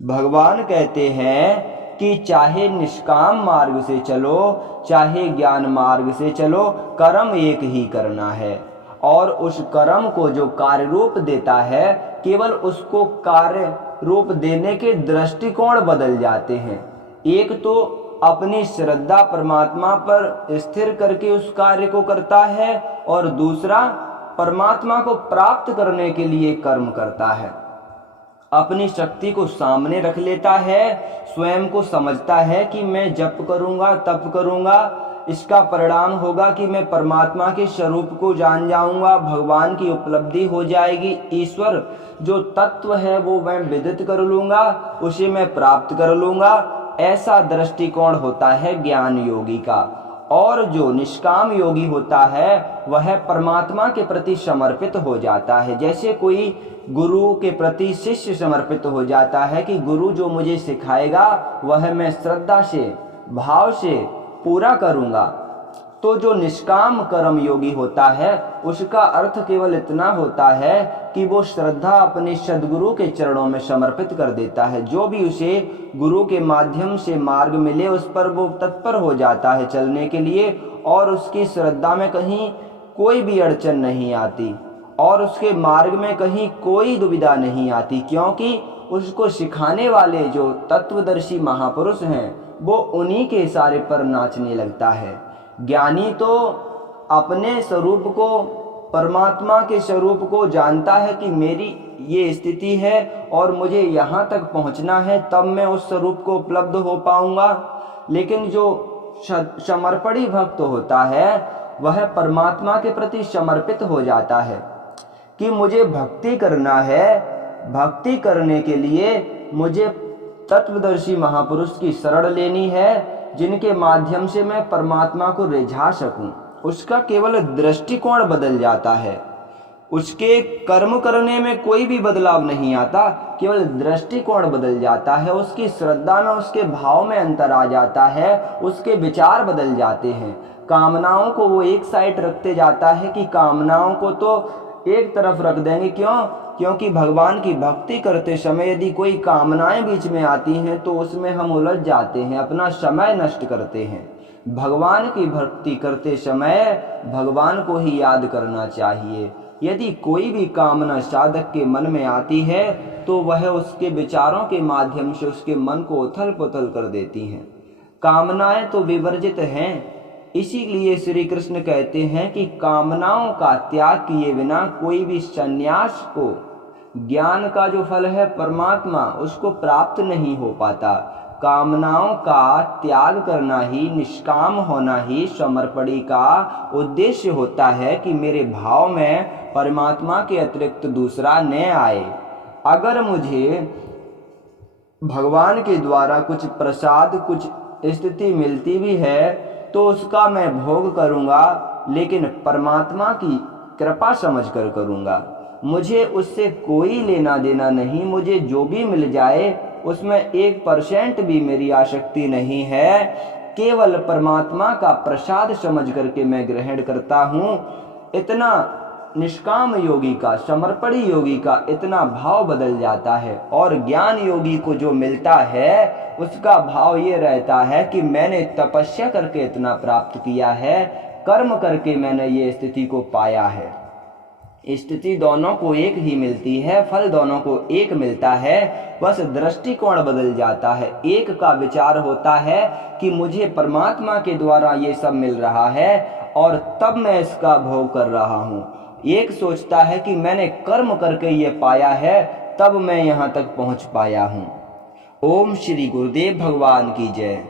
भगवान कहते हैं कि चाहे निष्काम मार्ग से चलो, चाहे ज्ञान मार्ग से चलो, कर्म एक ही करना है। और उस कर्म को जो कार्य रूप देता है, केवल उसको कार्य रूप देने के दृष्टिकोण बदल जाते हैं। एक तो अपनी श्रद्धा परमात्मा पर स्थिर करके उस कार्य को करता है, और दूसरा परमात्मा को प्राप्त करने के लिए कर्म करता है। अपनी शक्ति को सामने रख लेता है, स्वयं को समझता है कि मैं जप करूंगा, तप करूंगा, इसका परिणाम होगा कि मैं परमात्मा के स्वरूप को जान जाऊंगा, भगवान की उपलब्धि हो जाएगी, ईश्वर जो तत्व है वो मैं विदित कर लूंगा, उसे मैं प्राप्त कर लूंगा। ऐसा दृष्टिकोण होता है ज्ञान योगी का। और जो निष्काम योगी होता है वह परमात्मा के प्रति समर्पित हो जाता है। जैसे कोई गुरु के प्रति शिष्य समर्पित हो जाता है कि गुरु जो मुझे सिखाएगा वह मैं श्रद्धा से, भाव से पूरा करूंगा। तो जो निष्काम कर्म योगी होता है उसका अर्थ केवल इतना होता है कि वो श्रद्धा अपने सद्गुरु के चरणों में समर्पित कर देता है। जो भी उसे गुरु के माध्यम से मार्ग मिले उस पर वो तत्पर हो जाता है चलने के लिए, और उसकी श्रद्धा में कहीं कोई भी अड़चन नहीं आती और उसके मार्ग में कहीं कोई दुविधा नहीं आती, क्योंकि उसको सिखाने वाले जो तत्वदर्शी महापुरुष हैं वो उन्हीं के इशारे पर नाचने लगता है। ज्ञानी तो अपने स्वरूप को, परमात्मा के स्वरूप को जानता है कि मेरी ये स्थिति है और मुझे यहाँ तक पहुँचना है, तब मैं उस स्वरूप को उपलब्ध हो पाऊंगा। लेकिन जो समर्पणी भक्त होता है वह परमात्मा के प्रति समर्पित हो जाता है कि मुझे भक्ति करना है, भक्ति करने के लिए मुझे तत्वदर्शी महापुरुष की शरण लेनी है, जिनके माध्यम से मैं परमात्मा को रिझा सकूं। उसका केवल दृष्टिकोण बदल जाता है, उसके कर्म करने में कोई भी बदलाव नहीं आता, केवल दृष्टिकोण बदल जाता है। उसकी श्रद्धा में, उसके भाव में अंतर आ जाता है, उसके विचार बदल जाते हैं। कामनाओं को वो एक साइड रखते जाता है कि कामनाओं को तो एक तरफ रख देंगे। क्योंकि भगवान की भक्ति करते समय यदि कोई कामनाएं बीच में आती हैं तो उसमें हम उलझ जाते हैं, अपना समय नष्ट करते हैं। भगवान की भक्ति करते समय भगवान को ही याद करना चाहिए। यदि कोई भी कामना साधक के मन में आती है तो वह उसके विचारों के माध्यम से उसके मन को उथल पुथल कर देती हैं। कामनाएं तो विवर्जित हैं, इसीलिए श्री कृष्ण कहते हैं कि कामनाओं का त्याग किए बिना कोई भी सन्यास को, ज्ञान का जो फल है परमात्मा, उसको प्राप्त नहीं हो पाता। कामनाओं का त्याग करना ही, निष्काम होना ही समर्पणी का उद्देश्य होता है कि मेरे भाव में परमात्मा के अतिरिक्त दूसरा न आए। अगर मुझे भगवान के द्वारा कुछ प्रसाद, कुछ स्थिति मिलती भी है तो उसका मैं भोग करूंगा, लेकिन परमात्मा की कृपा समझकर करूंगा। मुझे उससे कोई लेना देना नहीं, मुझे जो भी मिल जाए उसमें 1% भी मेरी आसक्ति नहीं है। केवल परमात्मा का प्रसाद समझ करके मैं ग्रहण करता हूँ। इतना निष्काम योगी का, समर्पणी योगी का इतना भाव बदल जाता है। और ज्ञान योगी को जो मिलता है उसका भाव ये रहता है कि मैंने तपस्या करके इतना प्राप्त किया है, कर्म करके मैंने ये स्थिति को पाया है। स्थिति दोनों को एक ही मिलती है, फल दोनों को एक मिलता है, बस दृष्टिकोण बदल जाता है। एक का विचार होता है कि मुझे परमात्मा के द्वारा ये सब मिल रहा है और तब मैं इसका भोग कर रहा हूँ। एक सोचता है कि मैंने कर्म करके ये पाया है, तब मैं यहाँ तक पहुँच पाया हूँ। ओम श्री गुरुदेव भगवान की जय।